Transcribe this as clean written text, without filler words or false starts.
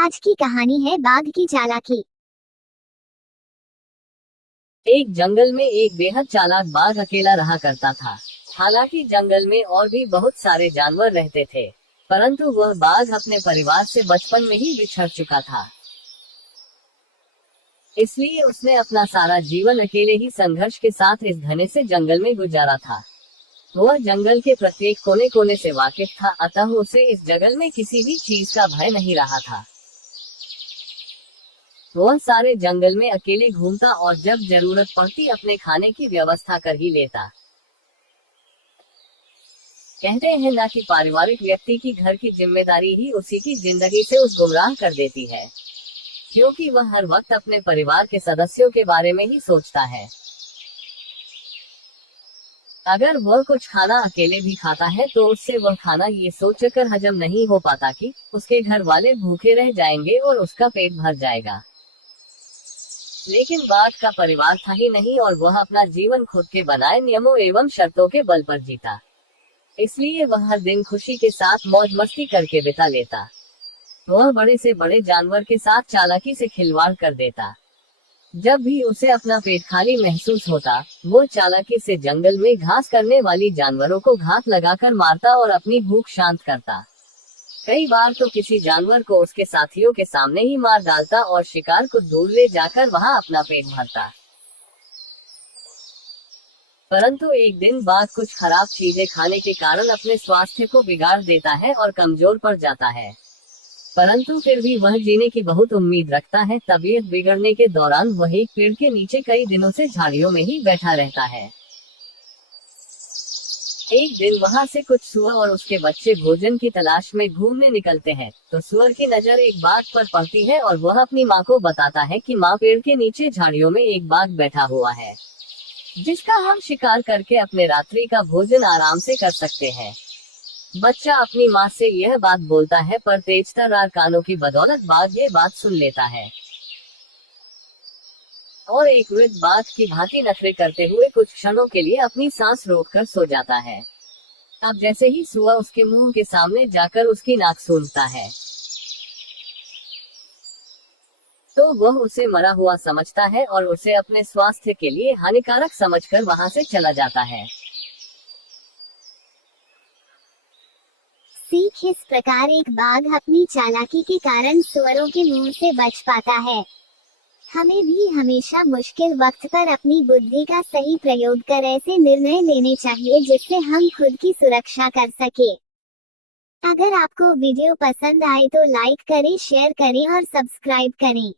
आज की कहानी है बाघ की चालाकी। एक जंगल में एक बेहद चालाक बाघ अकेला रहा करता था। हालांकि जंगल में और भी बहुत सारे जानवर रहते थे, परंतु वह बाघ अपने परिवार से बचपन में ही बिछड़ चुका था। इसलिए उसने अपना सारा जीवन अकेले ही संघर्ष के साथ इस घने से जंगल में गुजारा था। वह जंगल के प्रत्येक कोने कोने से वाकिफ था, अतः उसे इस जंगल में किसी भी चीज का भय नहीं रहा था। वह सारे जंगल में अकेले घूमता और जब जरूरत पड़ती अपने खाने की व्यवस्था कर ही लेता। कहते हैं ना कि पारिवारिक व्यक्ति की घर की जिम्मेदारी ही उसी की जिंदगी से उस गुमराह कर देती है, क्योंकि वह हर वक्त अपने परिवार के सदस्यों के बारे में ही सोचता है। अगर वह कुछ खाना अकेले भी खाता है तो उससे वह खाना ये सोचकर हजम नहीं हो पाता कि उसके घर वाले भूखे रह जाएंगे और उसका पेट भर जाएगा। लेकिन बाघ का परिवार था ही नहीं और वह अपना जीवन खुद के बनाए नियमों एवं शर्तों के बल पर जीता। इसलिए वह हर दिन खुशी के साथ मौज मस्ती करके बिता लेता। वह बड़े से बड़े जानवर के साथ चालाकी से खिलवाड़ कर देता। जब भी उसे अपना पेट खाली महसूस होता, वो चालाकी से जंगल में घास करने वाली जानवरों को घात लगाकर मारता और अपनी भूख शांत करता। कई बार तो किसी जानवर को उसके साथियों के सामने ही मार डालता और शिकार को दूर ले जाकर वहां अपना पेट भरता। परंतु एक दिन बाघ कुछ खराब चीजें खाने के कारण अपने स्वास्थ्य को बिगाड़ देता है और कमजोर पड़ जाता है। परंतु फिर भी वह जीने की बहुत उम्मीद रखता है। तबीयत बिगड़ने के दौरान वह एक पेड़ के नीचे कई दिनों से झाड़ियों में ही बैठा रहता है। एक दिन वहां से कुछ सुअर और उसके बच्चे भोजन की तलाश में घूमने निकलते हैं, तो सुअर की नजर एक बाघ पर पड़ती है और वह अपनी माँ को बताता है कि माँ, पेड़ के नीचे झाड़ियों में एक बाघ बैठा हुआ है, जिसका हम शिकार करके अपने रात्रि का भोजन आराम से कर सकते हैं। बच्चा अपनी माँ से यह बात बोलता है, पर तेजतर्रार कानों की बदौलत बाघ ये बात सुन लेता है और एक वृद्ध बाघ की भांति नखरे करते हुए कुछ क्षणों के लिए अपनी सांस रोककर सो जाता है। अब जैसे ही सुअर उसके मुंह के सामने जाकर उसकी नाक सूंघता है, तो वह उसे मरा हुआ समझता है और उसे अपने स्वास्थ्य के लिए हानिकारक समझकर वहां से चला जाता है। सीख इस प्रकार एक बाघ अपनी चालाकी के कारण सुअरों के मुंह से बच पाता है। हमें भी हमेशा मुश्किल वक्त पर अपनी बुद्धि का सही प्रयोग कर ऐसे निर्णय लेने चाहिए जिससे हम खुद की सुरक्षा कर सके। अगर आपको वीडियो पसंद आए तो लाइक करें, शेयर करें और सब्सक्राइब करें।